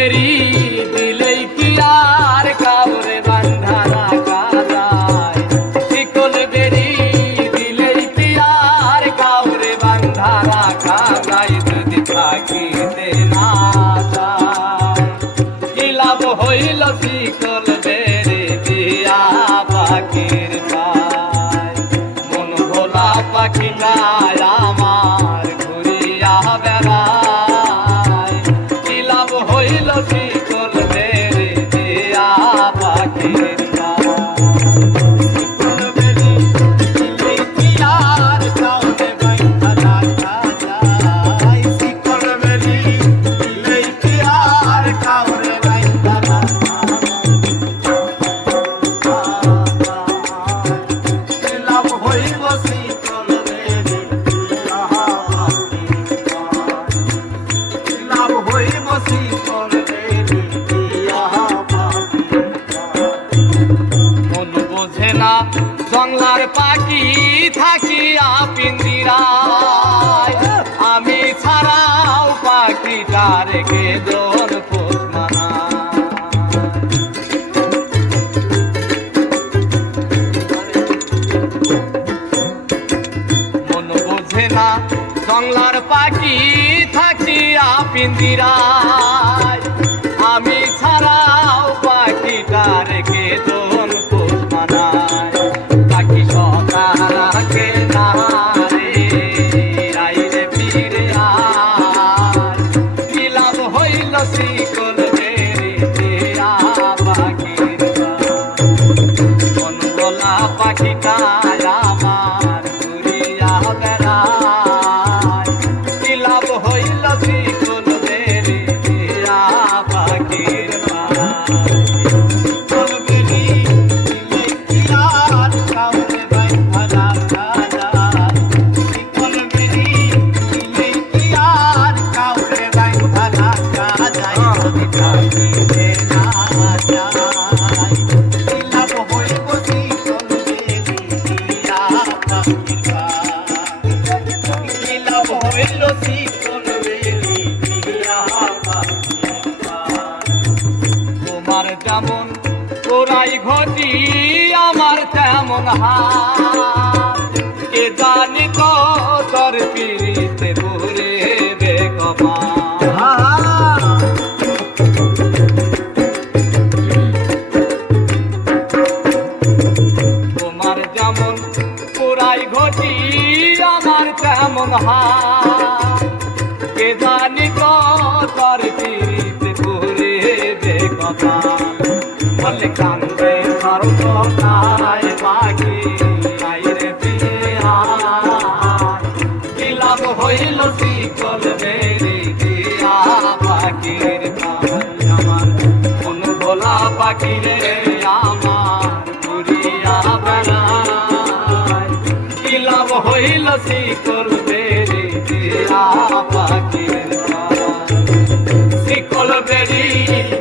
বেরি দিলেই কি আর কাউরে বান্ধা রাখা যায়? শিকল বেরি দিলেই কি আর কাউরে বান্ধা রাখা যায়? যদি থাকিতে না যায় কি লাভ হইল শিকল বেরি দিয়া পাখির পায়? মন ভোলা পাখি গায় আমার ঘুরিয়া বেড়ায়, কি লাভ হইল শিকল বেরি দিয়া পাখির পায়? শিকল বেরি দিলেই কি আর কাউরে বান্ধা রাখা যায়? শিকল বেরি দিলেই কি আর কাউরে বান্ধা রাখা যায়? কি লাভ হইল শিকল বেরি দিয়া পাখির পায়? কি লাভ হইব শিকল বেরি দিয়া পাখির পায়? মন বোঝে না জংলার পাখি থাকিয়া পিঞ্জিরায়, আমি ছাড়াও পাখিটার কেদন পোষ মানায়। মন বোঝে না জংলার পাখি থাকিয়া পিঞ্জিরায়, আমি ছাড়াও পাখিটার কেদন পোষ মানায়। পাখি সকাল রাখে না রে রাইরে ফিরে আয়, কি লাভ হইল শিকল বেরি দিয়া পাখির পায়? মন ভোলা পাখিটা আমার ঘুরিয়া বেড়ায়, কি লাভ হইল শিকল বেরি দিয়া পাখির পায়? শিকল বেরি দিলেই কি আর কাউরে বান্ধা রাখা যায়? শিকল বেরি দিলেই কি আর কাউরে বান্ধা রাখা যায়? যদি থাকিতে না যায় কি লাভ হইব শিকল বেরি দিয়া পাখির পায়? কি লাভ হইল শিকল বেরি দিয়া পাখির পায়? তোমার যেমন ওরাই ঘটি আমার তেমন হাত, কে জানি কতর পিড়িতে ভরে বেগমান। তোমার যেমন ওরাই ঘটি আমার তেমন হাত, কে জানি কতর পিড়িতে ভরে বেগমান। বলে কান্দে সর্বনায় পাখি আইরে ফিরে আয়, কি লাভ হইল শিকল বেরি দিয়া পাখির পায়? আমার মন ভোলা পাখি রে আমার ঘুরিয়া বেড়ায়, কি লাভ হইল শিকল বেরি দিয়া পাখির পায়? শিকল বেরি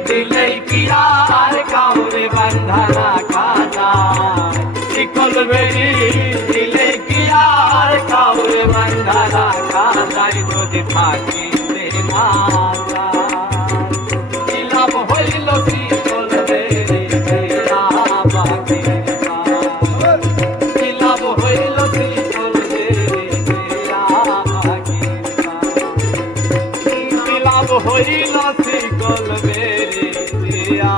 দিলেই কি আর কাউরে বান্ধা রাখা যায়? শিকল বেরি দিলেই কি আর কাউরে বান্ধা রাখা যায়? যদি থাকিতে না যায় কি লাভ হইল শিকল বেরি দিয়া পাখির পায়? কি লাভ হইল শিকল বেরি দিয়া পাখির পায়? কি লাভ হইল শিকল বেরি দিয়া